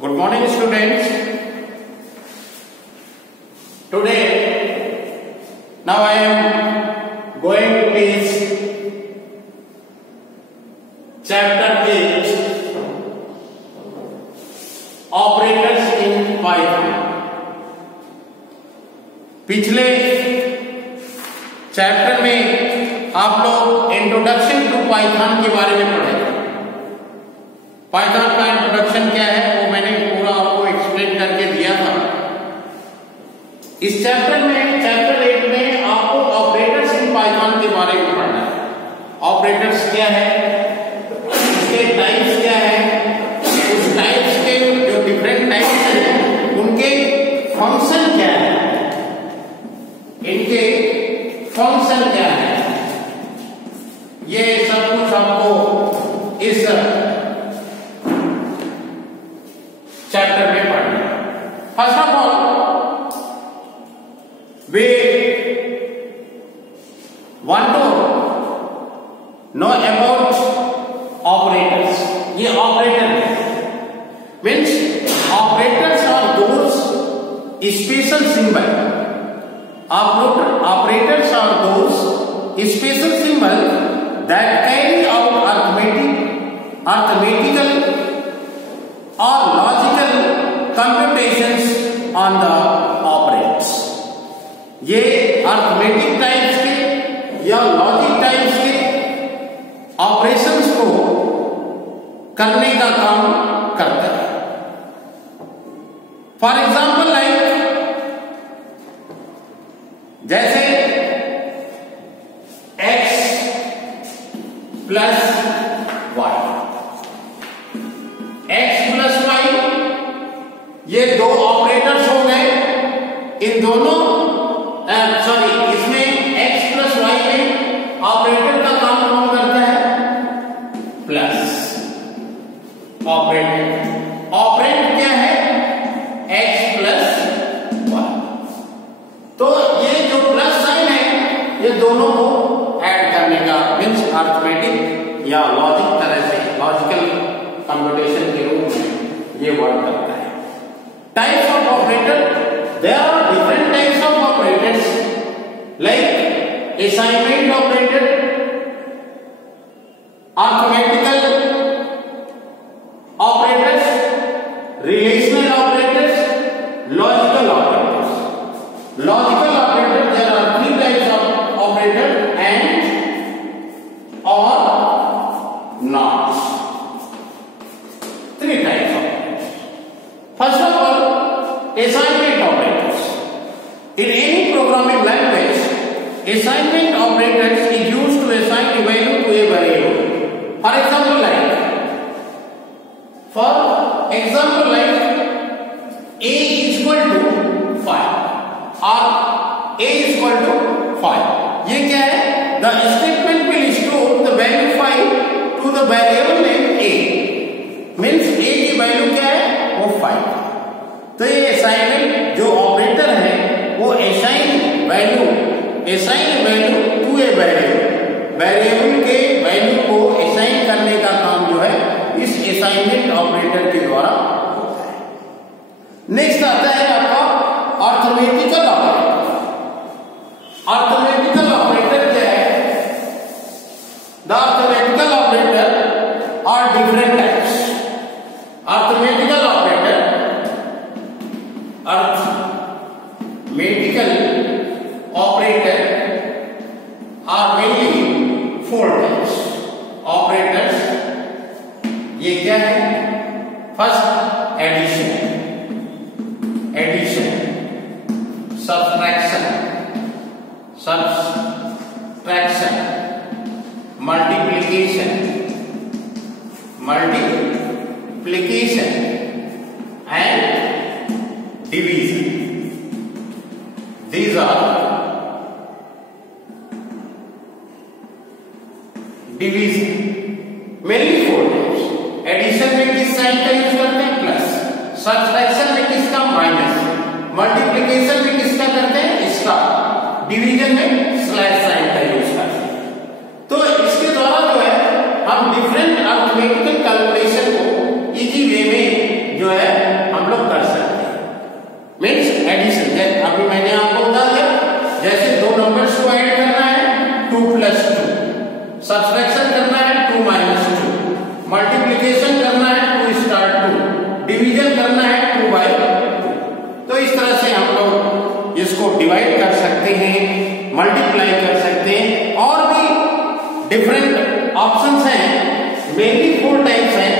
Good morning, students. Today, now I am going to teach chapter 8, Operators in Python. पिछले chapter में आप लोग introduction to Python के बारे में पढ़े। पाइथन का इंट्रोडक्शन क्या है वो मैंने पूरा आपको एक्सप्लेन करके दिया था। इस चैप्टर में, चैप्टर 8 में आपको ऑपरेटर्स इन पाइथन के बारे में पढ़ना है। ऑपरेटर्स क्या है, उसके टाइप्स क्या है, उस टाइप्स के जो डिफरेंट टाइप्स हैं उनके फंक्शन क्या है, इनके फंक्शन क्या है, ये सब कुछ आपको इस चैप्टर में पढ़ना है। First of all we want to know about operators. ये operator means operators are those special symbol. Operators are those special symbols that carry out arithmetical or logical computations on the operands. ये arithmetic types के या logic types के operations को करने का काम करता है। फॉर एग्जाम्पल लाइक जैसे x plus y, x plus y ये दो ऑपरेटर्स हो गए। इन दोनों इसमें x प्लस वाई में ऑपरेटर का काम कौन करता है? Plus operator. ऑपरेंड क्या है? x plus y. तो ये जो प्लस साइन है ये दोनों को ऐड करने का मीन्स अर्थमेटिक या लॉजिक तरह से लॉजिकल कंप्यूटेशन के रूप में ये वर्क करता है। Types of operator, there are different types of operators like assignment operator, arithmetical operators, relational operators, logical operators. Logical operator, there are three types of operator: and, or, not. Three types of operators. First of all, assignment operators. In any programming language, assignment operators is used to assign a value to a variable. For example, a is equal to 5. और a is equal to 5। ये क्या है? The statement will store the value 5 to the variable name a। Means a की value क्या है? वो 5। तो ये असाइनमेंट जो ऑपरेटर है वो assign value to a variable के वैल्यू को असाइन करने का काम जो है इस असाइनमेंट ऑपरेटर के द्वारा होता है। नेक्स्ट आता है आपका अर्थमेटिकल ऑपरेटर। अर्थमेटिकल ऑपरेटर क्या है? The arithmetical operator are different types. Arithmetical operator, arithmetical operator are mainly 4 types operators. ये क्या है? First addition, subtraction, multiplication, and division. These are division, mainly 4 types। Addition में किस साइन का use करते हैं? प्लस। सब्ट्रैक्शन में किसका? माइनस। मल्टीप्लिकेशन में किसका करते हैं? स्टार। डिवीजन में स्लैश साइन का यूज करते हैं। तो इसके द्वारा जो है हम डिफरेंट अर्थमेटिकल कैलकुलेशन को इजी वे में जो है मल्टीप्लीकेशन करना है 2 स्टार 2, डिवीजन करना है 2/2। तो इस तरह से हम लोग इसको डिवाइड कर सकते हैं, मल्टीप्लाई कर सकते हैं। और भी डिफरेंट ऑप्शंस हैं, मेनली 4 टाइप्स हैं।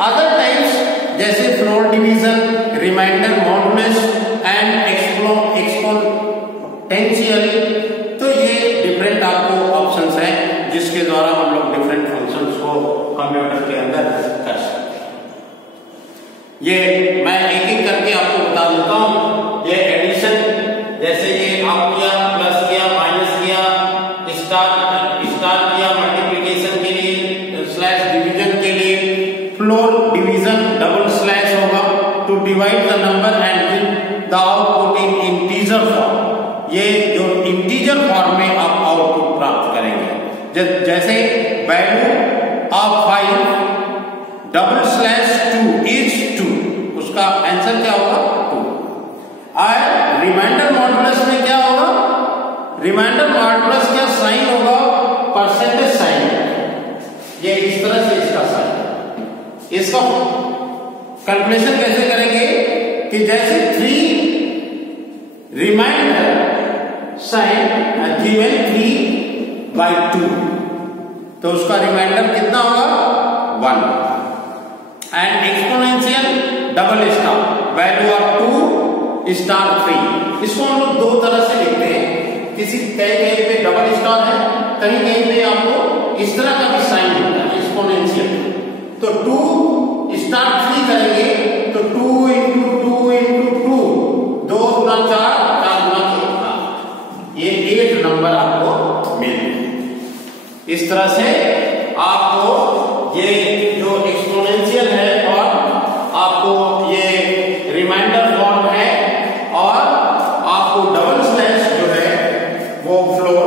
अदर टाइप्स जैसे floor division, reminder modulus and exponential, तो ये डिफरेंट आपको ऑप्शंस हैं जिसके द्वारा हम लोग डिफरेंट फंक्शंस को कंप्यूटर के अंदर कर सकते हैं। ये मैं एक एक करके आपको बता देता हूं। ये एडिशन, जैसे ये आप किया, प्लस किया, माइनस किया, स्टार किया मल्टीप्लिकेशन के लिए, स्लैश डिवीजन के लिए, फ्लोर डिवीजन डबल स्लैश होगा to divide the number and give the output in integer form. ये जो इंटीजर फॉर्म में आप आउटपुट प्राप्त करेंगे, जैसे value of 5 double slash 2 is 2, उसका आंसर क्या होगा 2। और रिमाइंडर मॉडुलस में क्या होगा, रिमाइंडर मॉडुलस का साइन होगा परसेंटेज साइन। ये इस तरह से इसका साइन, इसका कैलकुलेशन कैसे करेंगे कि जैसे 3 रिमाइंडर साइन गिवन 3/2, तो उसका रिमाइंडर कितना होगा 1। And exponential double star value of 2 star 3, इसको हम लोग 2 तरह से लिखते हैं। किसी कहीं पे डबल स्टार है, कहीं पे आपको इस तरह का भी साइन होता है एक्सपोनेंशियल। तो 2 स्टार 3 करेंगे तो 2 × 2 × 2, 2 × 4, 4 × 8, ये 8 नंबर आपको मिलेंगे। इस तरह से आपको ये जो एक्सपोनेंशियल है और आपको ये रिमाइंडर फॉर्म है और आपको डबल स्लैश जो है वो फ्लोर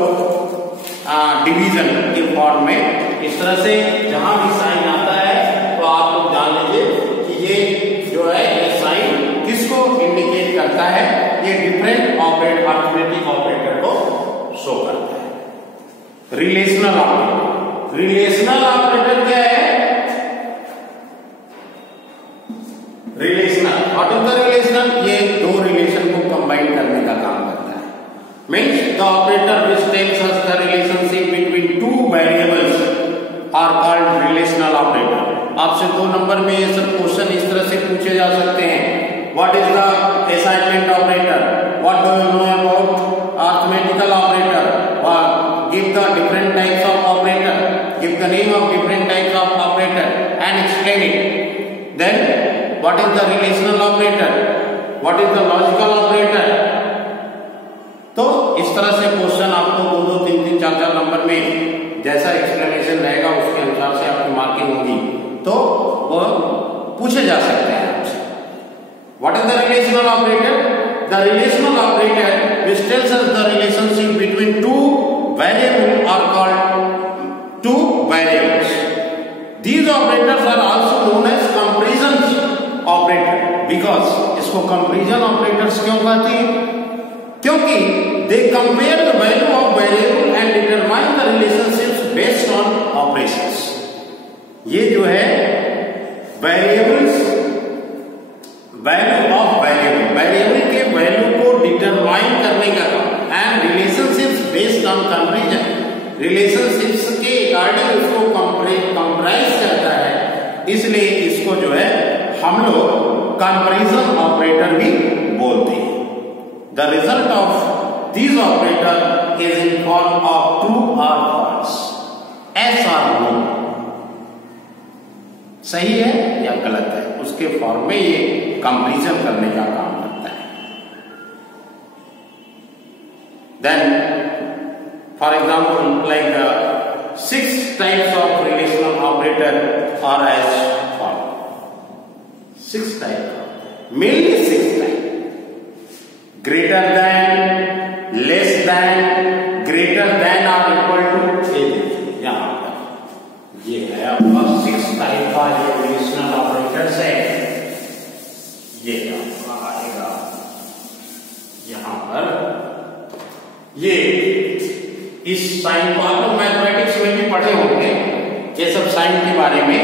डिवीजन के फॉर्म में, इस तरह से जहां भी साइन आता है तो आप लोग जान लीजिए कि ये जो है ये साइन किसको इंडिकेट करता है, ये डिफरेंट ऑपरेटर अरिथमेटिक ऑपरेटर को शो करता है। रिलेशनल ऑपरेटर, रिलेशनल ऑपरेटर क्या है, relational, what is the relational, ये 2 रिलेशन को कंबाइन करने का काम करता है। Means the operator which tells us the relationship between 2 variables are called relational operator. आपसे 2 नंबर में ये सब क्वेश्चन इस तरह से पूछे जा सकते हैं। What is the assignment operator, what do you know about arithmetical operator, give the different types of operator, give the name of different types of operator and explain it. Then what is the relational operator, what is the logical operator। तो इस तरह से question आपको 2-2, 3-3, 4-4 number में जैसा explanation रहेगा उसके अनुसार से आपकी मार्किंग होगी, तो वो पूछे जा सकते हैं आपसे। What is the relational operator? The relational operator which tells us the relationship between 2 variables are called 2 variables. These operators are also known as comparison operator, because इसको कंपैरिजन ऑपरेटर्स क्यों कहते हैं, क्योंकि they compare the value of variable and determine the relationships based on operations. ये जो है variables, value of variable, variable के value को डिटरमाइन करने का काम, and relationships based on comparison, relationships के अकॉर्डिंग उसको कंपेराइज करता है, इसलिए इसको जो है हम लोग कंपैरिजन ऑपरेटर भी बोलते हैं। The result of this operator is in form of true और फॉल्स, एस और नो, सही है या गलत है, उसके फॉर्म में ये कंपैरिजन करने का काम करता है। Then for example like 6 types of relational operator are as follow. 6 type, mainly 6 type, greater than, less than, greater than और इक्वल टू, यहां पर ये है आपका 6 टाइप का जो रिलेशनल ऑपरेटर्स है, ये आपका आएगा यहां पर। ये इस साइन को आप लोग मैथमेटिक्स में भी पढ़े होंगे, ये सब साइन के बारे में।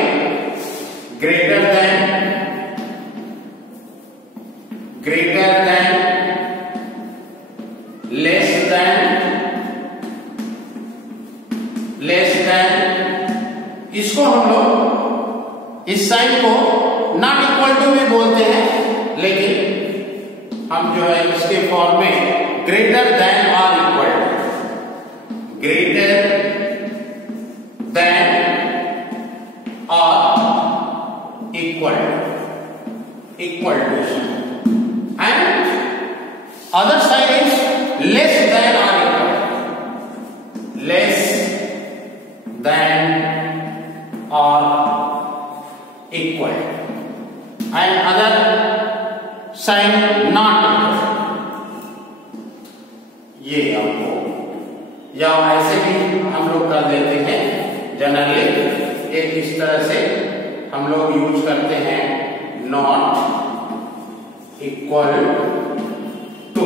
इस साइन को नॉट इक्वल टू भी बोलते हैं, लेकिन हम जो है इसके फॉर्म में ग्रेटर देन और इक्वल टू, ग्रेटर देन और equal to, and other sign is less than or equal, less than or equal, and other sign not equal. ये आपको या ऐसे भी हम लोग कर देते हैं जनरली, एक इस तरह से हम लोग यूज करते हैं not equal to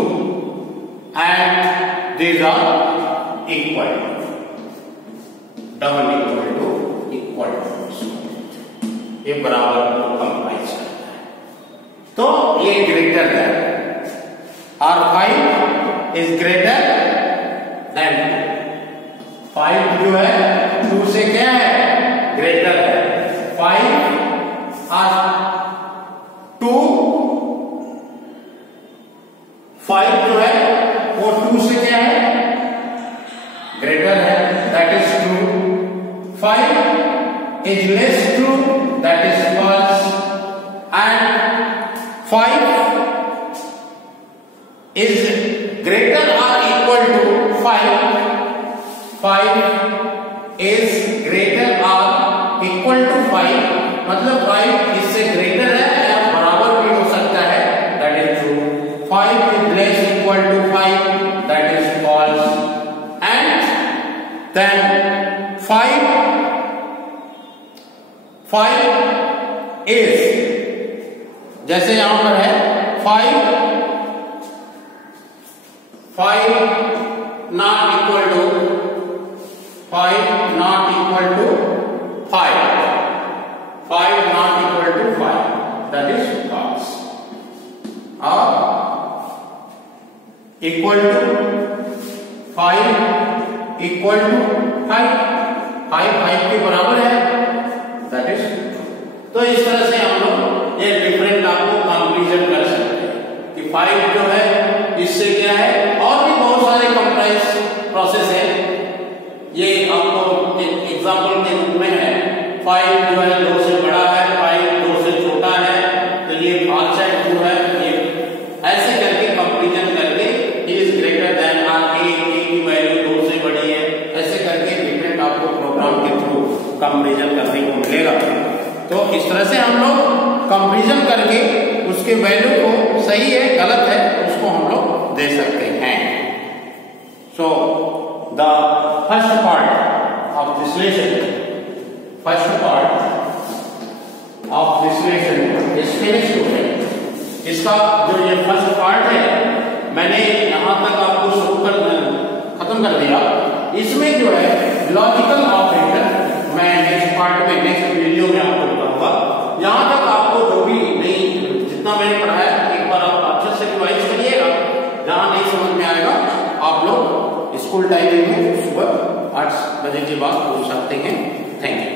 and these are equal, double equal to, equal to, ये बराबर को कंप्राइज करता है, तो ये ग्रेटर देन, और 5 इज ग्रेटर देन 5 जो है 2 से क्या है ग्रेटर है, 5 और 2 5 जो है वो 2 से क्या है ग्रेटर है, that is true, 5 is less true, that is false, and 5 is greater और इक्वल टू 5 इज ग्रेटर और इक्वल टू 5, मतलब 5 इससे ग्रेटर है या बराबर भी हो सकता है, that is true, 5 is less equal to 5, that is false, and then 5 is, जैसे यहां पर है 5 not equal to 5 not equal to 5, that is false, or equal to 5 equal to 5 के बराबर है, दैट इज, तो इस तरह से हम लोग ये डिफरेंट आपको कंपैरिजन कर सकते हैं कि 5 जो है इससे क्या है, और भी बहुत सारे कंप्राइज प्रोसेस है, ये आपको एक एग्जांपल के रूप में है, 5 जो है 2 से बड़ा है, 5 2 से छोटा है, तो ये फॉल्स है, ट्रू है, ये ऐसे करके कंपैरिजन करके इज ग्रेटर देन और a की वैल्यू 2 से बड़ी है, ऐसे करके डिफरेंट आपको प्रोग्राम के थ्रू कंपैरिजन करने को मिलेगा। तो इस तरह से हम लोग कंपैरिजन करके उसके वैल्यू को सही है गलत है उसको हम लोग दे सकते हैं। So the first part of this lesson, is finished. इसका जो ये फर्स्ट पार्ट है मैंने यहां तक आपको खत्म कर दिया। इसमें जो है लॉजिकल ऑपरेटर मैं नेक्स्ट पार्ट में, नेक्स्ट वीडियो में आपको बताऊंगा। यहां तक आपको जो भी नहीं, जितना मैंने पढ़ाया एक बार आप अच्छे से रिवाइज करिएगा। जहां नहीं समझ में आएगा आप लोग स्कूल टाइमिंग में सुबह 8 बजे के बाद पूछ सकते हैं। Thank you.